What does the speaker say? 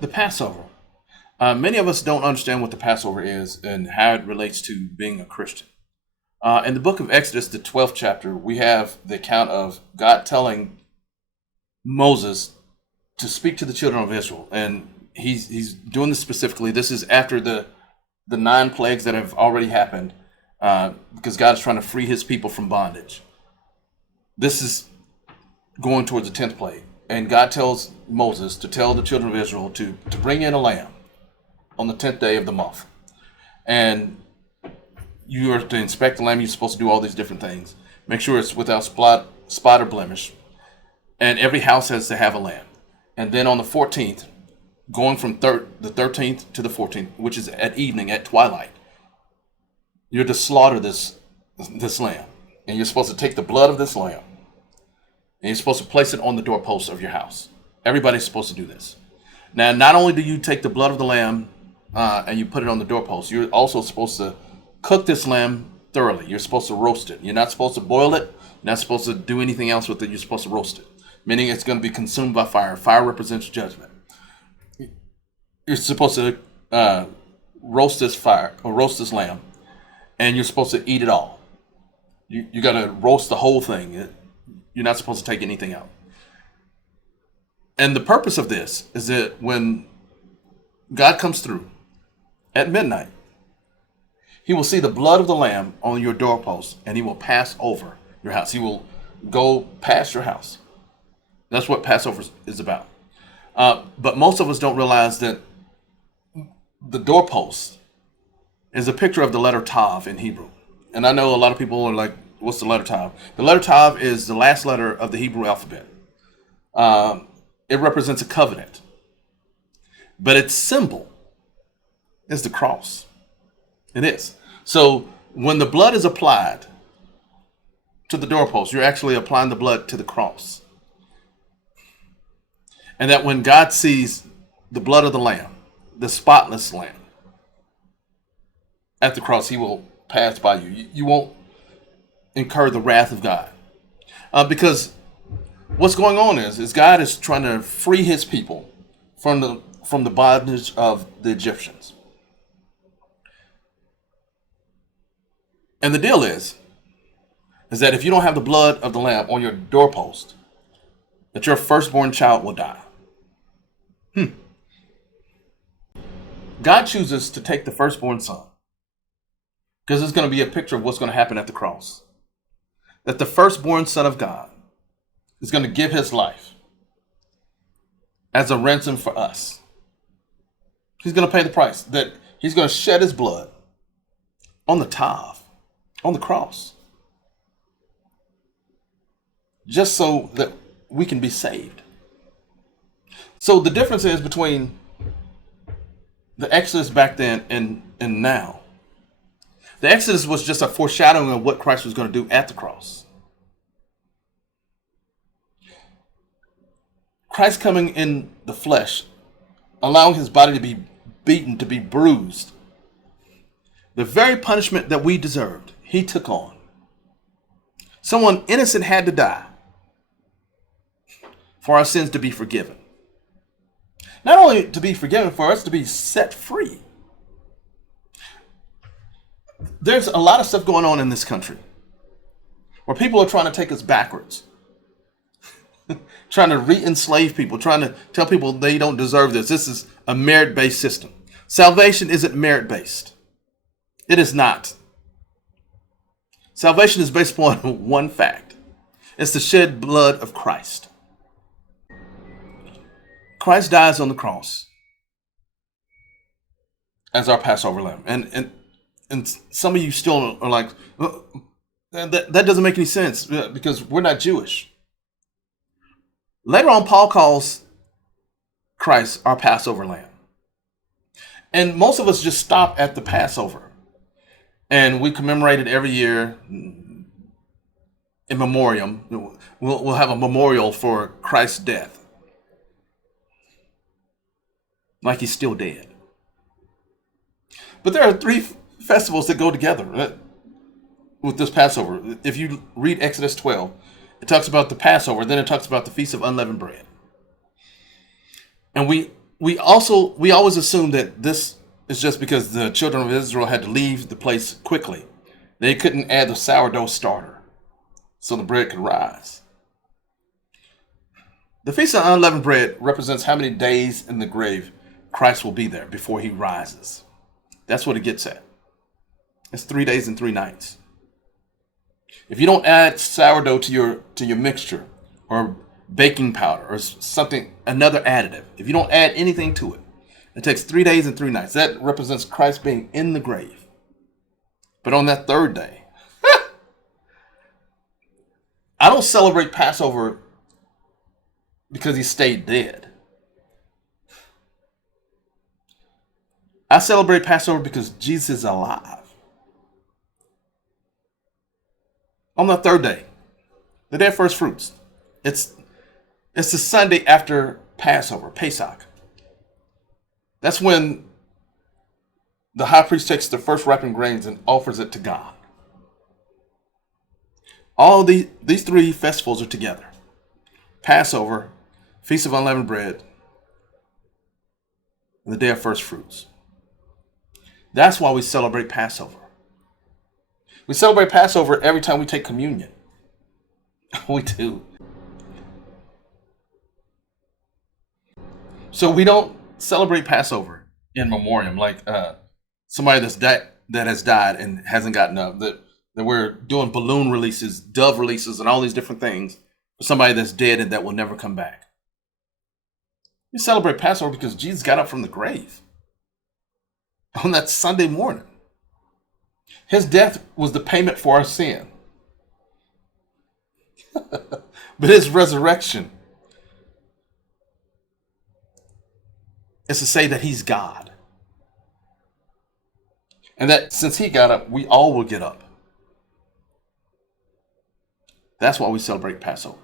The Passover. Many of us don't understand what the Passover is and how it relates to being a Christian. In the book of Exodus, the 12th chapter, we have the account of God telling Moses to speak to the children of Israel. And he's doing this specifically. This is after the 9 plagues that have already happened, because God is trying to free his people from bondage. This is going towards the 10th plague. And God tells Moses to tell the children of Israel to bring in a lamb on the 10th day of the month. And you are to inspect the lamb. You're supposed to do all these different things. Make sure it's without spot or blemish. And every house has to have a lamb. And then on the 14th, going from the 13th to the 14th, which is at evening, at twilight, you're to slaughter this lamb. And you're supposed to take the blood of this lamb, and you're supposed to place it on the doorpost of your house. Everybody's supposed to do this. Now, not only do you take the blood of the lamb and you put it on the doorpost, you're also supposed to cook this lamb thoroughly. You're supposed to roast it. You're not supposed to boil it. You're not supposed to do anything else with it. You're supposed to roast it, meaning it's going to be consumed by fire. Fire represents judgment. You're supposed to roast this lamb, and you're supposed to eat it all. You got to roast the whole thing. You're not supposed to take anything out. And the purpose of this is that when God comes through at midnight, he will see the blood of the lamb on your doorpost, and he will pass over your house. He will go past your house. That's what Passover is about. But most of us don't realize that the doorpost is a picture of the letter Tav in Hebrew. And I know a lot of people are like, what's the letter Tav? The letter Tav is the last letter of the Hebrew alphabet. It represents a covenant. But its symbol is the cross. It is. So when the blood is applied to the doorpost, you're actually applying the blood to the cross. And that when God sees the blood of the lamb, the spotless lamb, at the cross, he will pass by you. You won't incur the wrath of God. Because what's going on is God is trying to free his people from the bondage of the Egyptians. And the deal is that if you don't have the blood of the lamb on your doorpost, that your firstborn child will die. God chooses to take the firstborn son because it's going to be a picture of what's going to happen at the cross. That the firstborn son of God is going to give his life as a ransom for us. He's going to pay the price. That he's going to shed his blood on the Tav, on the cross, just so that we can be saved. So the difference is between the Exodus back then and now. The Exodus was just a foreshadowing of what Christ was going to do at the cross. Christ coming in the flesh, allowing his body to be beaten, to be bruised. The very punishment that we deserved, he took on. Someone innocent had to die for our sins to be forgiven. Not only to be forgiven, for us to be set free. There's a lot of stuff going on in this country where people are trying to take us backwards, trying to re-enslave people, trying to tell people they don't deserve this. This is a merit-based system. Salvation isn't merit-based. It is not. Salvation is based upon one fact. It's the shed blood of Christ. Christ dies on the cross as our Passover lamb. And some of you still are like, that doesn't make any sense because we're not Jewish. Later on, Paul calls Christ our Passover lamb. And most of us just stop at the Passover. And we commemorate it every year in memoriam. We'll have a memorial for Christ's death. Like he's still dead. But there are 3 festivals that go together with this Passover. If you read Exodus 12, it talks about the Passover, then it talks about the Feast of Unleavened Bread. And we we always assume that this is just because the children of Israel had to leave the place quickly. They couldn't add the sourdough starter so the bread could rise. The Feast of Unleavened Bread represents how many days in the grave Christ will be there before he rises. That's what it gets at. It's 3 days and 3 nights. If you don't add sourdough to your mixture, or baking powder, or something, another additive, if you don't add anything to it, it takes 3 days and 3 nights. That represents Christ being in the grave. But on that third day, I don't celebrate Passover because he stayed dead. I celebrate Passover because Jesus is alive. On the third day, the day of first fruits, it's the Sunday after Passover, Pesach. That's when the high priest takes the first ripened grains and offers it to God. All these 3 festivals are together. Passover, Feast of Unleavened Bread, and the day of first fruits. That's why we celebrate Passover. We celebrate Passover every time we take communion. We do. So we don't celebrate Passover in memoriam like somebody that has died and hasn't gotten up. That we're doing balloon releases, dove releases, and all these different things for somebody that's dead and that will never come back. We celebrate Passover because Jesus got up from the grave on that Sunday morning. His death was the payment for our sin. But his resurrection is to say that he's God. And that since he got up, we all will get up. That's why we celebrate Passover.